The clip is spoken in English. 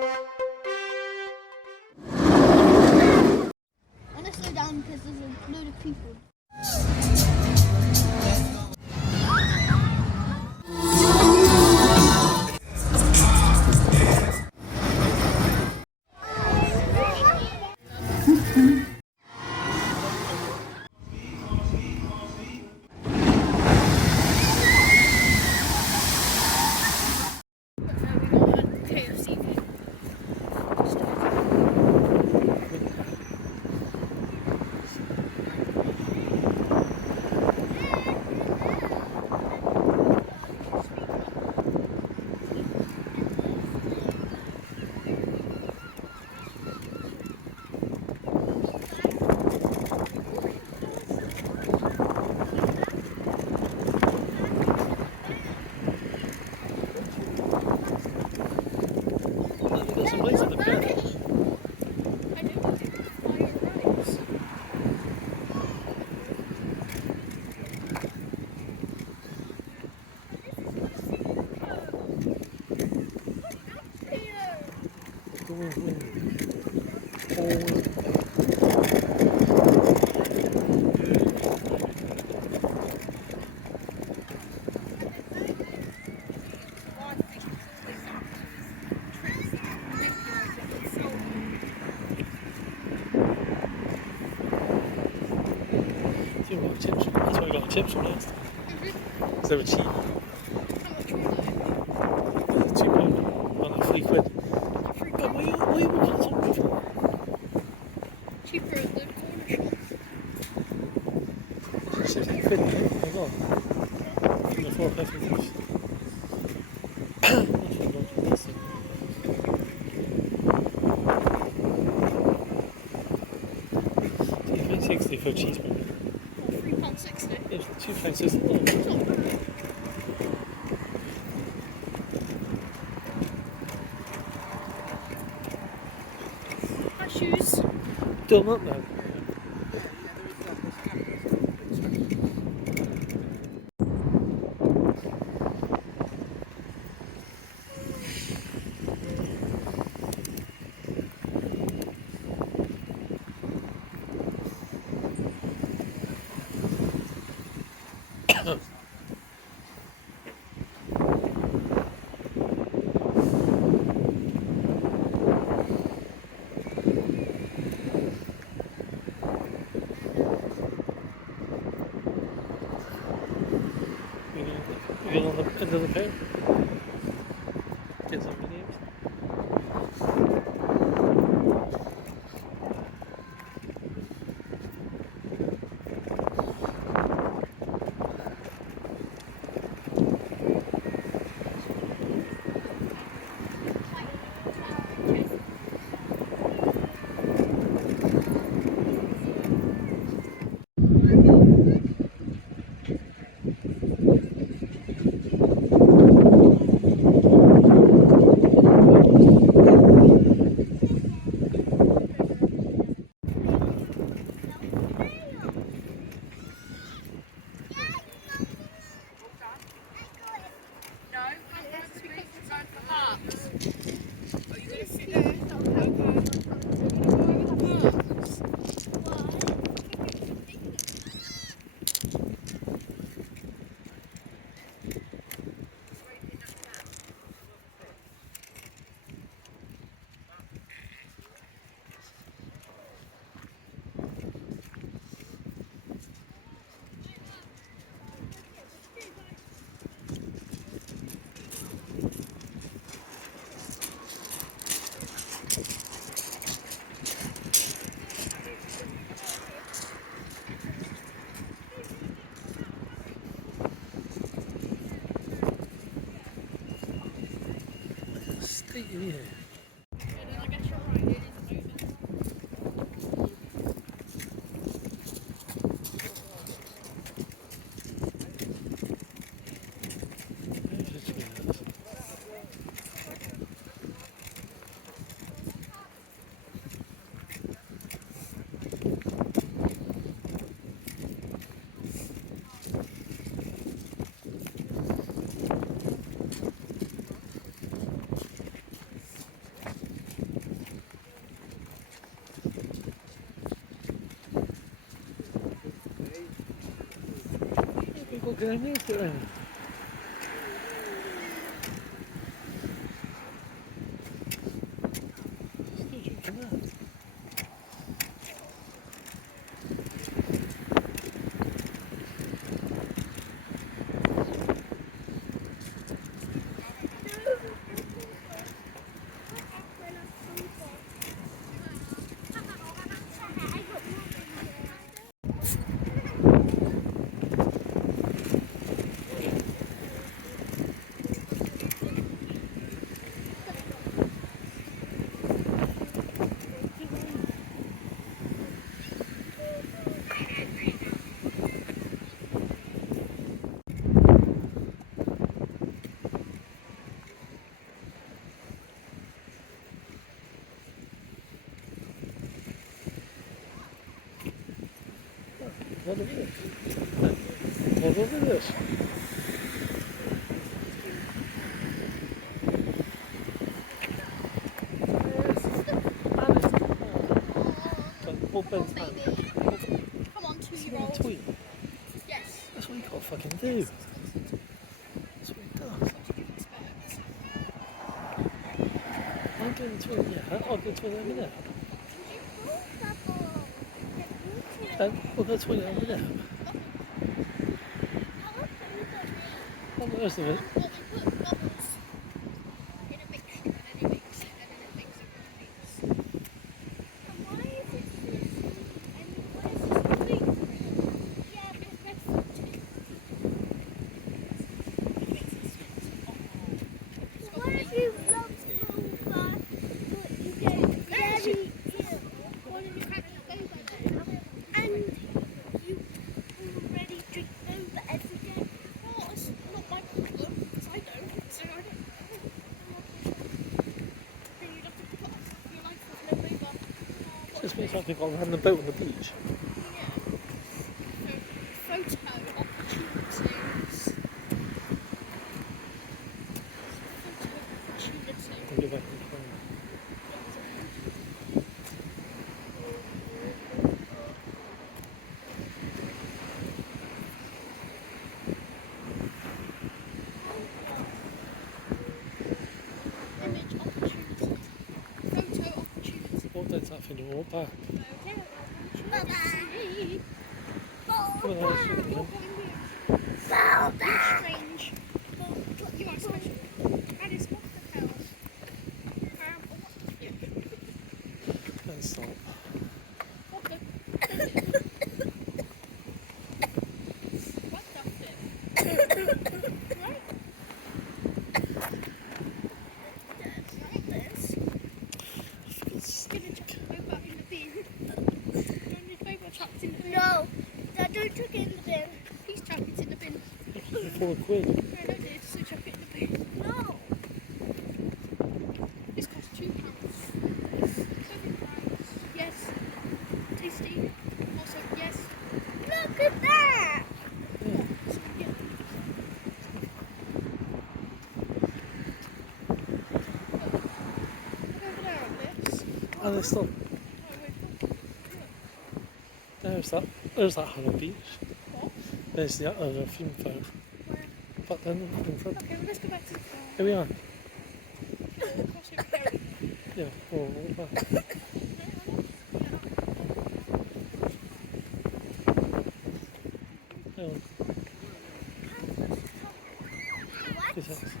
I want to slow down because there's a load of people. There's some lights on the bed. Chips. That's why we got the chips from last time. Because they were cheap. £2. Well, like £3. But what are you looking at something for? Cheaper at the corner shop. £60 as well. From the 4 pepper. £2.60 for a cheeseburger. £3.60. It's £2.60. My shoes. Dumb up, man. We get on the end of the pair. Get some videos. Stay in here. What can I do to it? Still drinking that. What is this? What is this? Hold Ben's hand. Come on, Is he 2-year-old. a tweet? Yes. That's what you gotta fucking do. That's what he does. I'm going to tweet, yeah. I'll go tweet in a minute. We'll go tweet in a minute. What the rest of it? Well, we put bubbles in a mixture and then you mix it and then it makes it really mix. And why is it this? And why is this sweet? Yeah, because we're fruity. It makes it sweet. Why do you love boba but you get very ill? Why don't you have boba then? And you already drink boba every day. Well, it's not my problem, because I don't, so I don't. Then you'd have to put up your life with no boba. Just means something like on the boat on the beach. Yeah. So, photo opportunities. Photo opportunity. I'll get back in the phone. Image opportunity. Photo opportunity. What does that thing walk back? Photo opportunity. What are those things? Strange. But you are special. That is what the hell. Can't stop. What the? What the? Right? Gonna chuck boba in the bin. Don't need boba chucked in the bin. No, Dad, don't chuck it in the bin. Please chuck it in the bin. £4. No, no, dear, so chuck it in the bin. No. This costs £2. £7. Yes. Tasty. Also, yes. Look at that. Yeah. So, yeah. Look over there at this. And it's not. Oh, wait. There's that on the beach. What? There's the other film phone. Where? But then in front. Okay, well, let's go back to the car. Here we are. Cross over there. Yeah, all back. Hang on. What? Two seconds.